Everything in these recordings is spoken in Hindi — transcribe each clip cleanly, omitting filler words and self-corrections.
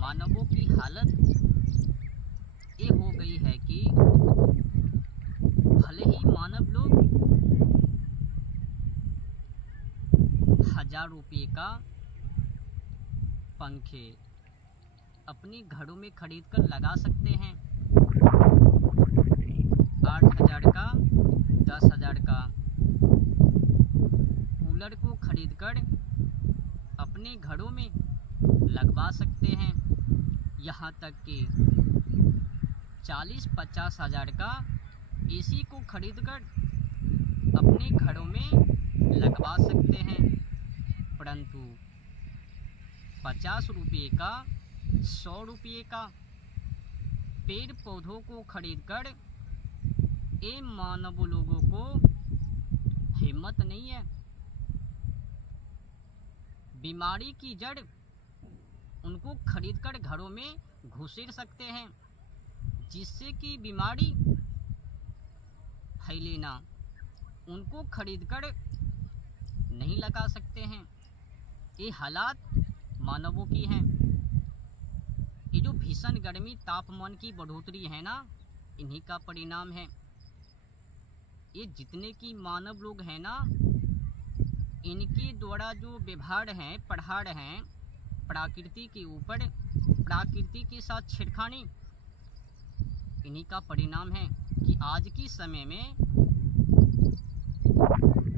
मानवों की हालत ये हो गई है कि भले ही मानव लोग 1000 रुपये का पंखे अपने घरों में खरीद कर लगा सकते हैं, 8000 का 10,000 का कूलर को खरीद कर अपने घरों में लगवा सकते हैं, यहाँ तक कि 40-50 हज़ार का एसी को खरीदकर अपने घरों में लगवा सकते हैं। परंतु 50 रुपये का 100 रुपये का पेड़ पौधों को खरीदकर ये मानव लोगों को हिम्मत नहीं है। बीमारी की जड़ उनको खरीदकर घरों में घुसेड़ सकते हैं, जिससे कि बीमारी फैले ना, उनको खरीदकर नहीं लगा सकते हैं। ये हालात मानवों की हैं। ये जो भीषण गर्मी तापमान की बढ़ोतरी है ना, इन्हीं का परिणाम है। ये जितने की मानव लोग हैं ना, इनके द्वारा जो व्यवहार हैं, प्रहार हैं प्रकृति के ऊपर, प्रकृति के साथ छेड़खानी, इन्हीं का परिणाम है कि आज की समय में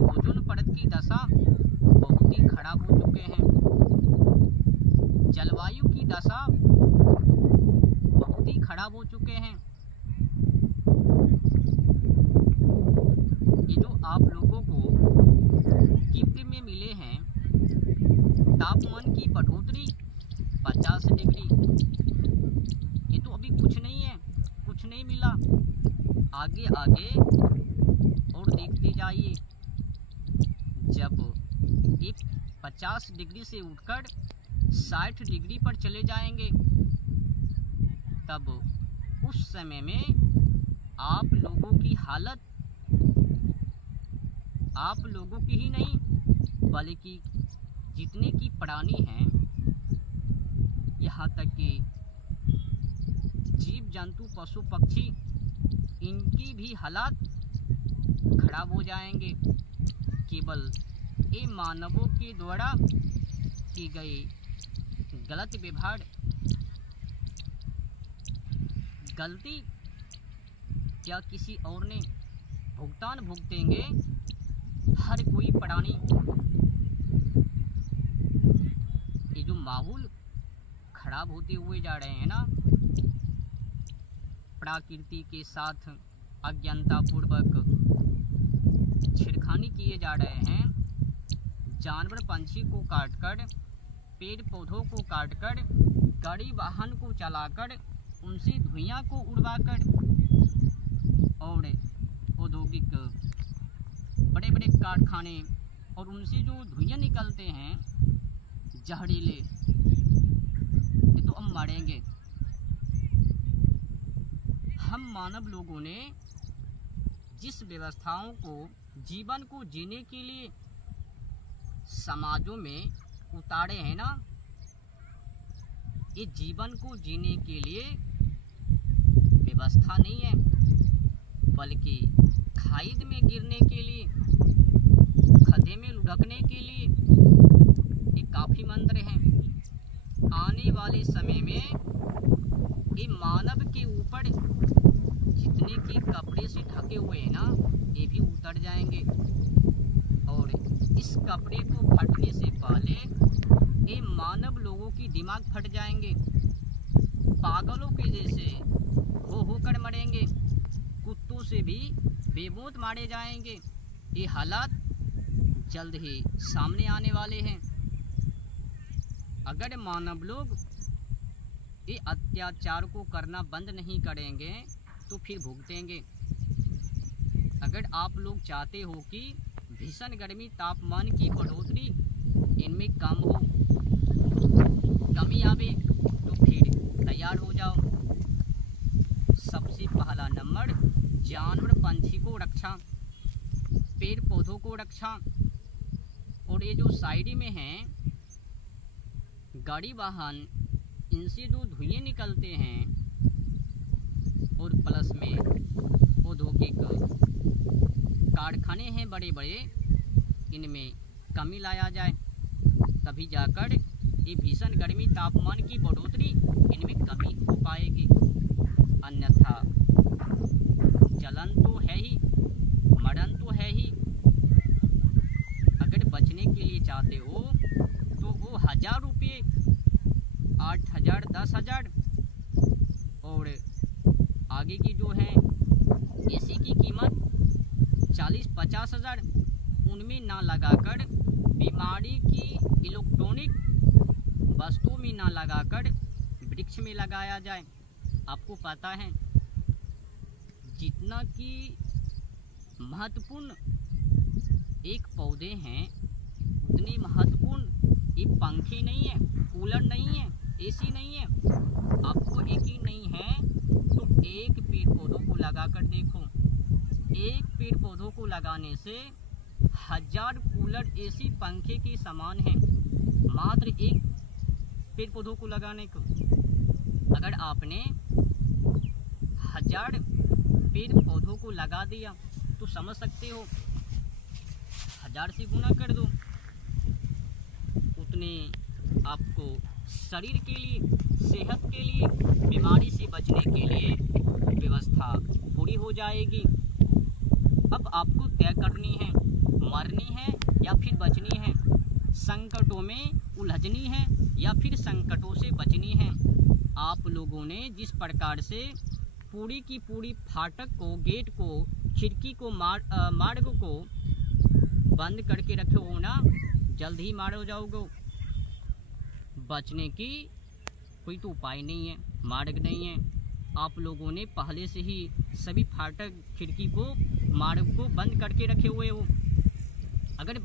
ओजोन परत की दशा बहुत ही खराब हो चुके हैं, जलवायु की दशा बहुत ही खराब हो चुके हैं। ये जो आप लोगों को गिफ्ट में मिले हैं तापमान की बढ़ोतरी 50 डिग्री, ये तो अभी कुछ नहीं है, कुछ नहीं मिला। आगे आगे और देखते जाइए, जब ये 50 डिग्री से उठकर 60 डिग्री पर चले जाएंगे, तब उस समय में आप लोगों की हालत, आप लोगों की ही नहीं बल्कि जितने की प्राणी हैं, यहाँ तक कि जीव जंतु पशु पक्षी, इनकी भी हालात खराब हो जाएंगे। केवल ये मानवों के द्वारा की गई गलत व्यवहार, गलती या किसी और ने भुगतान भुगतेंगे हर कोई प्राणी। ये जो माहौल खराब होते हुए जा रहे हैं ना, प्रकृति के साथ अज्ञानतापूर्वक छेड़खानी किए जा रहे हैं, जानवर पंछी को काटकर, पेड़ पौधों को काटकर, गाड़ी वाहन को चलाकर उनसे धुइयां को उड़वाकर, और औद्योगिक बड़े बड़े कारखाने और उनसे जो धुइयां निकलते हैं जहरीले, ये तो हम मरेंगे। हम मानव लोगों ने जिस व्यवस्थाओं को, जीवन को जीने के लिए समाजों में उतारे हैं ना, ये जीवन को जीने के लिए व्यवस्था नहीं है, बल्कि खाईद में गिरने के लिए, खड्डे में लुढ़कने के लिए ये काफ़ी मंत्र हैं। आने वाले समय में ये मानव के ऊपर जितने के कपड़े से ढके हुए हैं ना, ये भी उतर जाएंगे, और इस कपड़े को फटने से पहले ये मानव लोगों की दिमाग फट जाएंगे, पागलों के जैसे हो होकर मरेंगे, कुत्तों से भी बेमौत मारे जाएंगे। ये हालात जल्द ही सामने आने वाले हैं। अगर मानव लोग ये अत्याचार को करना बंद नहीं करेंगे तो फिर भुगतेंगे। अगर आप लोग चाहते हो कि भीषण गर्मी तापमान की बढ़ोतरी इनमें कम हो, कमी आवे, तो फिर तैयार हो जाओ। सबसे पहला नंबर, जानवर पंछी को रक्षा, पेड़ पौधों को रक्षा, और ये जो शायरी में हैं गाड़ी वाहन, इनसे जो धुएं निकलते हैं और प्लस में औद्योगिक कारखाने हैं बड़े बड़े, इनमें कमी लाया जाए, तभी जाकर ये भीषण गर्मी तापमान की बढ़ोतरी इनमें कमी हो पाएगी। अन्यथा जलन तो है ही, मरण तो है ही। अगर बचने के लिए चाहते हो तो वो 1000 रुपये, 8000, 10,000 और आगे की जो है एसी की कीमत 40-50 हज़ार, उनमें ना लगाकर बीमारी की इलेक्ट्रॉनिक वस्तुओं में ना लगाकर वृक्ष में लगाया जाए। आपको पता है जितना कि महत्वपूर्ण एक पौधे हैं उतने महत्वपूर्ण ये पंखे नहीं है, कूलर नहीं है, एसी नहीं है। आपको यकीन नहीं है तो एक पेड़ पौधों को लगा कर देखो। एक पेड़ पौधों को लगाने से 1000 कूलर, एसी, पंखे के समान है, मात्र एक पेड़ पौधों को लगाने को। अगर आपने 1000 पेड़ पौधों को लगा दिया तो समझ सकते हो 1000 से गुना कर दो, उतने आपको शरीर के लिए, सेहत के लिए, बीमारी से बचने के लिए व्यवस्था पूरी हो जाएगी। अब आपको तय करनी है, मरनी है या फिर बचनी है, संकटों में उलझनी है या फिर संकटों से बचनी है। आप लोगों ने जिस प्रकार से पूरी की पूरी फाटक को, गेट को, खिड़की को, मार्ग को बंद करके रखे हो ना, जल्द ही मारो जाओगे। बचने की कोई तो उपाय नहीं है, मार्ग नहीं है। आप लोगों ने पहले से ही सभी फाटक, खिड़की को, मार्ग को बंद करके रखे हुए हो। अगर